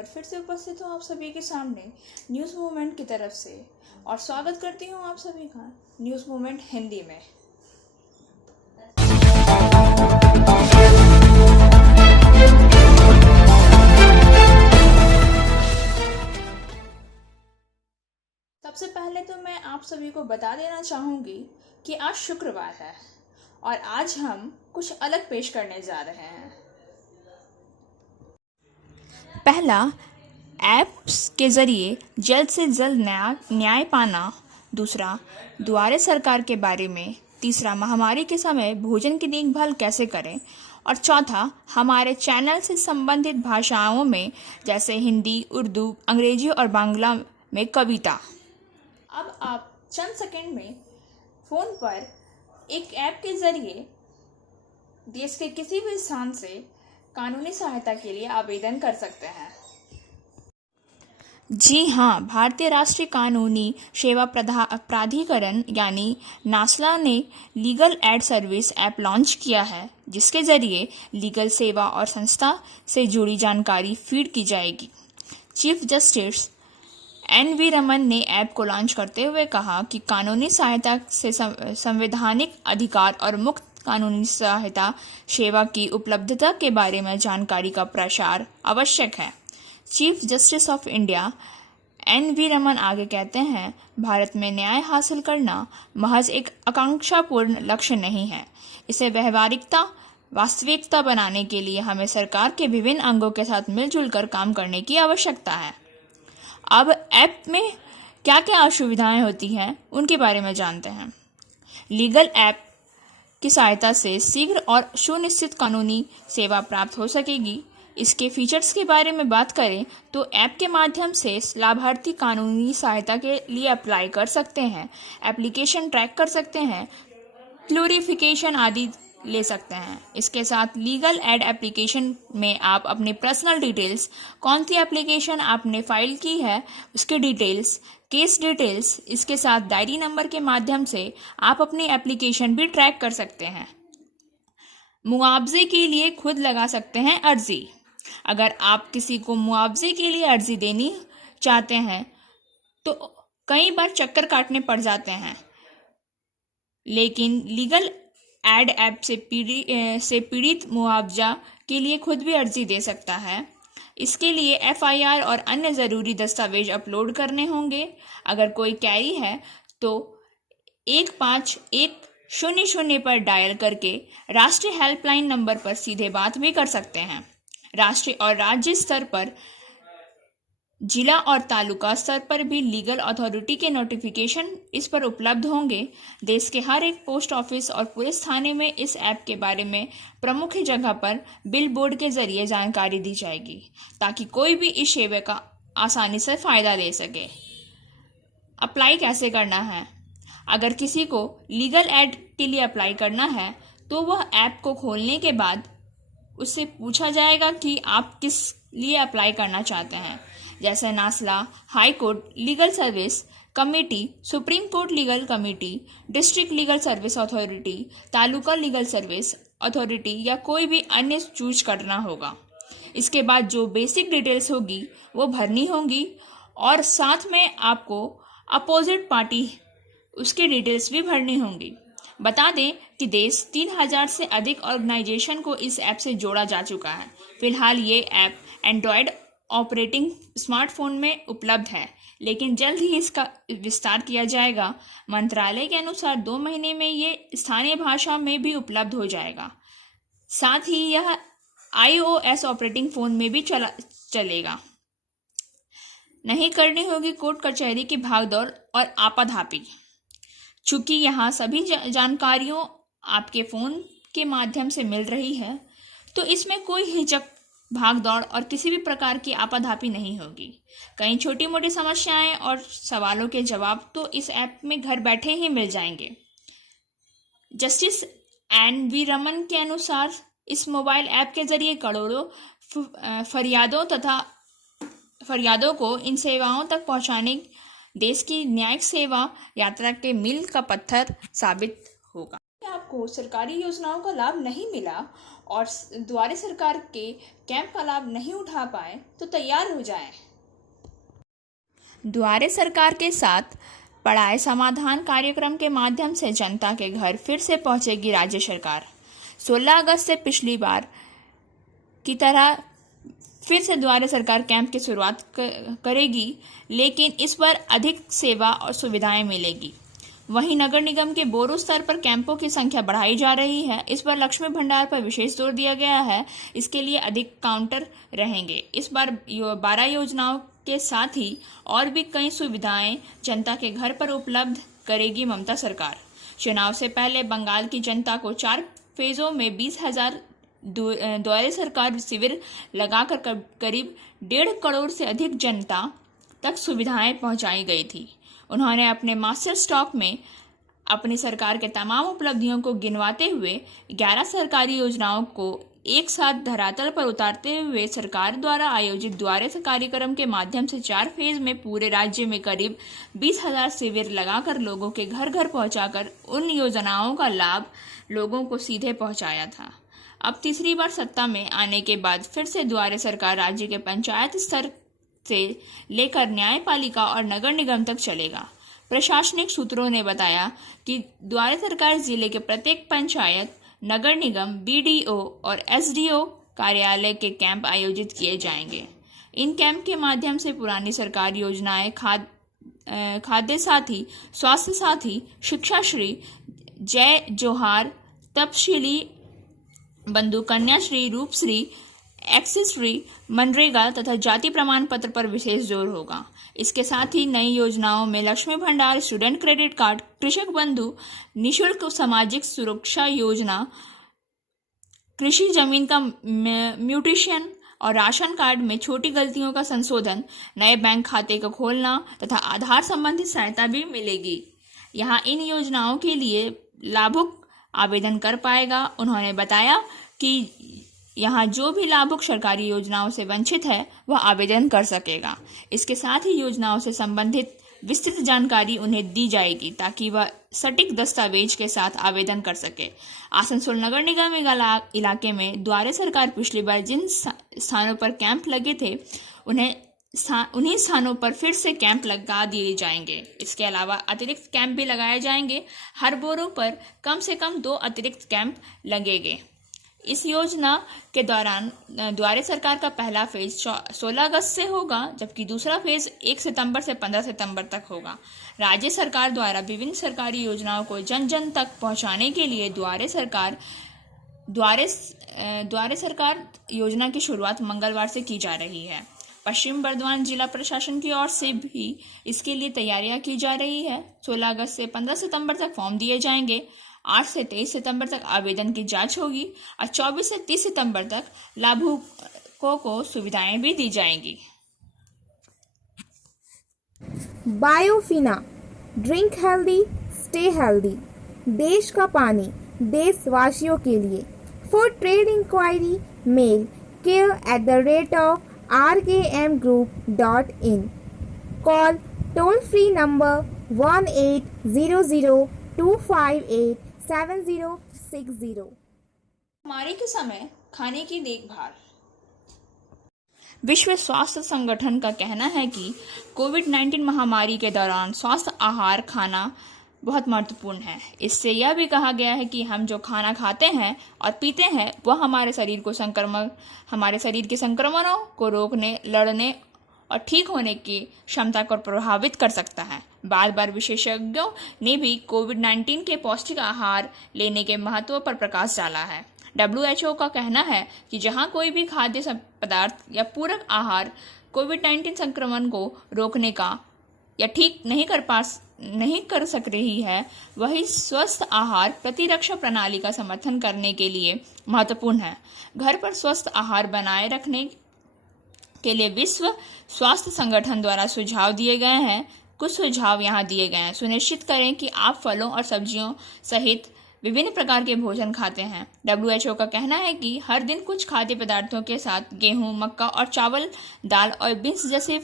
बार फिर से उपस्थित हूँ आप सभी के सामने न्यूज़ मूवमेंट की तरफ से और स्वागत करती हूँ आप सभी का न्यूज़ मूवमेंट हिंदी में। सबसे पहले तो मैं आप सभी को बता देना चाहूँगी कि आज शुक्रवार है और आज हम कुछ अलग पेश करने जा रहे हैं। पहला, ऐप्स के ज़रिए जल्द से जल्द न्याय पाना। दूसरा, दुआरे सरकार के बारे में। तीसरा, महामारी के समय भोजन की देखभाल कैसे करें। और चौथा, हमारे चैनल से संबंधित भाषाओं में जैसे हिंदी, उर्दू, अंग्रेजी और बांग्ला में कविता। अब आप चंद सेकंड में फ़ोन पर एक ऐप के ज़रिए देश के किसी भी स्थान से कानूनी सहायता के लिए आवेदन कर सकते हैं। जी हाँ, भारतीय राष्ट्रीय कानूनी सेवा प्राधिकरण यानी नासला ने legal aid service app launch किया है, जिसके ज़रिए लीगल सेवा और संस्था से जुड़ी जानकारी फीड की जाएगी। Chief justice NV. रमन ने ऐप को लॉन्च करते हुए कहा कि कानूनी सहायता से संवैधानिक अधिकार और मुक्त कानूनी सहायता सेवा की उपलब्धता के बारे में जानकारी का प्रसार आवश्यक है। Chief justice of India NV. Raman आगे कहते हैं, भारत में न्याय हासिल करना महज एक आकांक्षापूर्ण लक्ष्य नहीं है। इसे वास्तविकता बनाने के लिए हमें सरकार के विभिन्न अंगों के साथ मिलजुल कर काम करने की आवश्यकता है। अब ऐप में क्या क्या असुविधाएं होती हैं उनके बारे में जानते हैं। लीगल ऐप की सहायता से शीघ्र और सुनिश्चित कानूनी सेवा प्राप्त हो सकेगी। इसके फीचर्स के बारे में बात करें तो ऐप के माध्यम से लाभार्थी कानूनी सहायता के लिए अप्लाई कर सकते हैं, एप्लीकेशन ट्रैक कर सकते हैं, क्लैरिफिकेशन आदि ले सकते हैं। इसके साथ लीगल एड एप्लीकेशन में आप अपनी पर्सनल डिटेल्स, कौन सी एप्लीकेशन आपने फाइल की है उसके डिटेल्स, केस डिटेल्स, इसके साथ डायरी नंबर के माध्यम से आप अपनी एप्लीकेशन भी ट्रैक कर सकते हैं। मुआवजे के लिए खुद लगा सकते हैं अर्जी। अगर आप किसी को मुआवजे के लिए अर्जी देनी चाहते हैं तो कई बार चक्कर काटने पड़ जाते हैं, लेकिन लीगल एड ऐप से पीड़ित मुआवजा के लिए खुद भी अर्जी दे सकता है। इसके लिए एफआईआर और अन्य ज़रूरी दस्तावेज अपलोड करने होंगे। अगर कोई क्वेरी है तो 1510 पर डायल करके राष्ट्रीय हेल्पलाइन नंबर पर सीधे बात भी कर सकते हैं। राष्ट्रीय और राज्य स्तर पर, जिला और तालुका स्तर पर भी लीगल अथॉरिटी के नोटिफिकेशन इस पर उपलब्ध होंगे। देश के हर एक पोस्ट ऑफिस और पुलिस थाने में इस ऐप के बारे में प्रमुख जगह पर बिल बोर्ड के जरिए जानकारी दी जाएगी, ताकि कोई भी इस सेवा का आसानी से फ़ायदा ले सके। अप्लाई कैसे करना है? अगर किसी को लीगल एड के लिए अप्लाई करना है तो वह ऐप को खोलने के बाद उससे पूछा जाएगा कि आप किस लिए अप्लाई करना चाहते हैं, जैसे नासला, high court legal service committee, supreme court legal committee, district legal service authority, taluka legal service authority या कोई भी अन्य चूज करना होगा। इसके बाद जो बेसिक डिटेल्स होगी वो भरनी होंगी और साथ में आपको अपोजिट पार्टी उसकी डिटेल्स भी भरनी होंगी। बता दें कि देश 3000 से अधिक ऑर्गेनाइजेशन को इस ऐप से जोड़ा जा चुका है। फिलहाल ये ऐप एंड्रॉयड ऑपरेटिंग स्मार्टफोन में उपलब्ध है, लेकिन जल्द ही इसका विस्तार किया जाएगा। मंत्रालय के अनुसार 2 महीने में ये स्थानीय भाषा में भी उपलब्ध हो जाएगा। साथ ही यह iOS ऑपरेटिंग फ़ोन में भी चलेगा। नहीं करनी होगी कोर्ट कचहरी की भागदौड़ और आपाधापी। चूँकि यहाँ सभी जानकारियों आपके फ़ोन के माध्यम से मिल रही है, तो इसमें कोई हिचक, भागदौड़ और किसी भी प्रकार की आपाधापी नहीं होगी। कई छोटी मोटी समस्याएं और सवालों के जवाब तो इस ऐप में घर बैठे ही मिल जाएंगे। Justice NV. रमन के अनुसार इस मोबाइल ऐप के जरिए करोड़ों फरियादों को इन सेवाओं तक पहुंचाने देश की न्यायिक सेवा यात्रा के मील का पत्थर साबित होगा। आप को सरकारी योजनाओं का लाभ नहीं मिला और द्वारे सरकार के कैंप का लाभ नहीं उठा पाए तो तैयार हो जाएं। द्वारे सरकार के साथ पढ़ाई समाधान कार्यक्रम के माध्यम से जनता के घर फिर से पहुंचेगी राज्य सरकार। 16 अगस्त से पिछली बार की तरह फिर से द्वारे सरकार कैंप की शुरुआत करेगी, लेकिन इस बार अधिक सेवा और सुविधाएं मिलेगी। वहीं नगर निगम के बोरो स्तर पर कैंपों की संख्या बढ़ाई जा रही है। इस बार लक्ष्मी भंडार पर विशेष जोर दिया गया है। इसके लिए अधिक काउंटर रहेंगे। इस बार 12 योजनाओं के साथ ही और भी कई सुविधाएं जनता के घर पर उपलब्ध करेगी ममता सरकार। चुनाव से पहले बंगाल की जनता को 4 फेजों में 20,000 द्वारे सरकार शिविर लगाकर करीब 1.5 करोड़ से अधिक जनता तक सुविधाएं पहुंचाई गई थी। उन्होंने अपने मास्टर स्टॉक में अपनी सरकार के तमाम उपलब्धियों को गिनवाते हुए 11 सरकारी योजनाओं को एक साथ धरातल पर उतारते हुए सरकार द्वारा आयोजित द्वारे कार्यक्रम के माध्यम से 4 फेज में पूरे राज्य में करीब 20,000 शिविर लगाकर लोगों के घर घर पहुंचाकर उन योजनाओं का लाभ लोगों को सीधे पहुंचाया था। अब तीसरी बार सत्ता में आने के बाद फिर से द्वारे सरकार राज्य के पंचायत स्तर से लेकर न्यायपालिका और नगर निगम तक चलेगा। प्रशासनिक सूत्रों ने बताया कि द्वारे सरकार जिले के प्रत्येक पंचायत, नगर निगम, बीडीओ और एसडीओ कार्यालय के कैंप आयोजित किए जाएंगे। इन कैंप के माध्यम से पुरानी सरकार योजनाएं खाद्य साथी, स्वास्थ्य साथी, शिक्षा श्री, जय जोहार, तपशीली बंधु कन्याश्री, रूपश्री, एक्सिस श्री, मनरेगा तथा जाति प्रमाण पत्र पर विशेष जोर होगा। इसके साथ ही नई योजनाओं में लक्ष्मी भंडार, स्टूडेंट क्रेडिट कार्ड, कृषक बंधु, निःशुल्क सामाजिक सुरक्षा योजना, कृषि जमीन का म्यूटेशन और राशन कार्ड में छोटी गलतियों का संशोधन, नए बैंक खाते का खोलना तथा आधार संबंधी सहायता भी मिलेगी। यहाँ इन योजनाओं के लिए लाभुक आवेदन कर पाएगा। उन्होंने बताया कि यहाँ जो भी लाभुक सरकारी योजनाओं से वंचित है वह आवेदन कर सकेगा। इसके साथ ही योजनाओं से संबंधित विस्तृत जानकारी उन्हें दी जाएगी ताकि वह सटीक दस्तावेज के साथ आवेदन कर सके। आसनसोल नगर निगम इलाके में द्वारे सरकार पिछली बार जिन स्थानों पर कैंप लगे थे उन्हीं स्थानों पर फिर से कैंप लगा दिए जाएंगे। इसके अलावा अतिरिक्त कैंप भी लगाए जाएंगे। हर बोरो पर कम से कम 2 अतिरिक्त कैंप लगेंगे। इस योजना के दौरान द्वारे सरकार का पहला फेज 16 अगस्त से होगा, जबकि दूसरा फेज 1 सितंबर से 15 सितंबर तक होगा। राज्य सरकार द्वारा विभिन्न सरकारी योजनाओं को जन जन तक पहुंचाने के लिए द्वारे सरकार योजना की शुरुआत मंगलवार से की जा रही है। पश्चिम बर्धमान जिला प्रशासन की ओर से भी इसके लिए तैयारियां की जा रही है। 16 अगस्त से 15 सितंबर तक फॉर्म दिए जाएंगे। 8 से 23 सितंबर तक आवेदन की जांच होगी और 24 से 30 सितंबर तक लाभुकों को सुविधाएं भी दी जाएंगी। बायोफिना, ड्रिंक हेल्दी, स्टे हेल्दी। देश का पानी देशवासियों के लिए। For trade inquiry mail care@rkmgroup.in। Call toll free number 1800258760। महामारी के समय खाने की देखभाल। विश्व स्वास्थ्य संगठन का कहना है कि कोविड-19 महामारी के दौरान स्वास्थ्य आहार खाना बहुत महत्वपूर्ण है। इससे यह भी कहा गया है कि हम जो खाना खाते हैं और पीते हैं वह हमारे शरीर के संक्रमणों को रोकने, लड़ने और ठीक होने की क्षमता को प्रभावित कर सकता है। बार विशेषज्ञों ने भी कोविड-19 के पौष्टिक आहार लेने के महत्व पर प्रकाश डाला है। WHO का कहना है कि जहां कोई भी खाद्य पदार्थ या पूरक आहार कोविड-19 संक्रमण को रोकने का या ठीक नहीं कर सक रही है, वही स्वस्थ आहार प्रतिरक्षा प्रणाली का समर्थन करने के लिए महत्वपूर्ण है। घर पर स्वस्थ आहार बनाए रखने के लिए विश्व स्वास्थ्य संगठन द्वारा सुझाव दिए गए हैं। कुछ सुझाव यहाँ दिए गए हैं। सुनिश्चित करें कि आप फलों और सब्जियों सहित विभिन्न प्रकार के भोजन खाते हैं। WHO का कहना है कि हर दिन कुछ खाद्य पदार्थों के साथ गेहूं, मक्का और चावल, दाल और बीन्स जैसे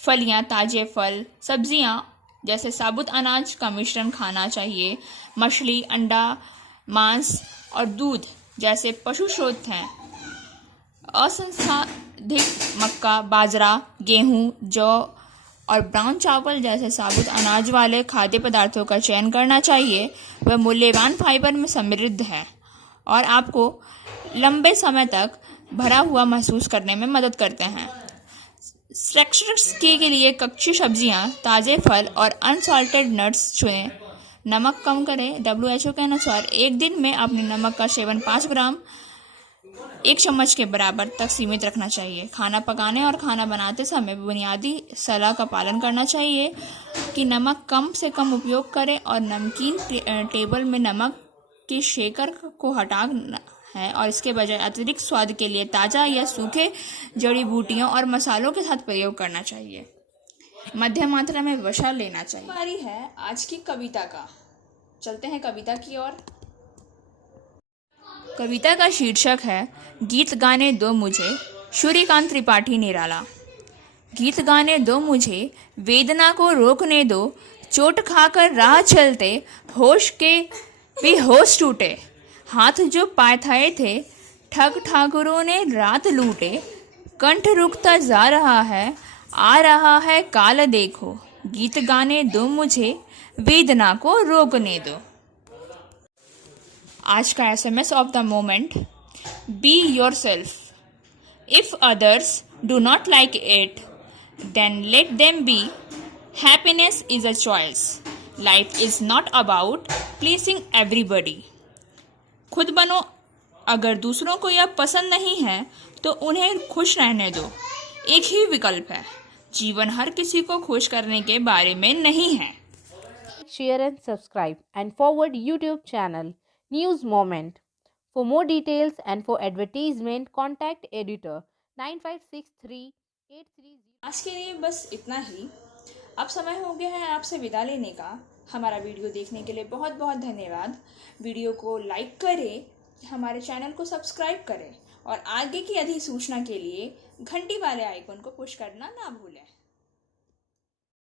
फलियां, ताजे फल, सब्जियां जैसे साबुत अनाज का मिश्रण खाना चाहिए। मछली, अंडा, मांस और दूध जैसे पशु स्रोत हैं। असंसाधित मक्का, बाजरा, गेहूं, जौ और ब्राउन चावल जैसे साबुत अनाज वाले खाद्य पदार्थों का चयन करना चाहिए। वह मूल्यवान फाइबर में समृद्ध है और आपको लंबे समय तक भरा हुआ महसूस करने में मदद करते हैं। स्ट्रेक्चर्स के लिए कच्ची सब्जियां, ताज़े फल और अनसॉल्टेड नट्स चुनें। नमक कम करें। WHO के अनुसार एक दिन में अपने नमक का सेवन 5 ग्राम 1 चम्मच के बराबर तक सीमित रखना चाहिए। खाना पकाने और खाना बनाते समय बुनियादी सलाह का पालन करना चाहिए कि नमक कम से कम उपयोग करें और नमकीन टेबल में नमक की शेकर को हटाना है और इसके बजाय अतिरिक्त स्वाद के लिए ताज़ा या सूखे जड़ी बूटियों और मसालों के साथ प्रयोग करना चाहिए। मध्यम मात्रा में वसा लेना चाहिए। बारी है आज की कविता का। चलते हैं कविता की ओर। कविता का शीर्षक है गीत गाने दो मुझे, सूर्यकांत त्रिपाठी निराला। गीत गाने दो मुझे, वेदना को रोकने दो, चोट खाकर राह चलते होश के भी होश टूटे। हाथ जो पाथाए थे ठग ठाकुरों ने रात लूटे। कंठ रुकता जा रहा है, आ रहा है काल देखो। गीत गाने दो मुझे, वेदना को रोकने दो। आज का SMS of the moment. Be yourself. If others do not like it then let them be. Happiness is a choice. Life is not about pleasing everybody. खुद बनो। अगर दूसरों को यह पसंद नहीं है तो उन्हें खुश रहने दो। एक ही विकल्प है, जीवन हर किसी को खुश करने के बारे में नहीं है। Share and subscribe and forward YouTube channel News Moment. For more details and for advertisement, contact editor 956383. आज के लिए बस इतना ही। अब समय हो गया है आपसे विदा लेने का। हमारा वीडियो देखने के लिए बहुत बहुत धन्यवाद। वीडियो को लाइक करें, हमारे चैनल को सब्सक्राइब करें और आगे की अधिसूचना के लिए घंटी वाले आइकन को पुश करना ना भूलें।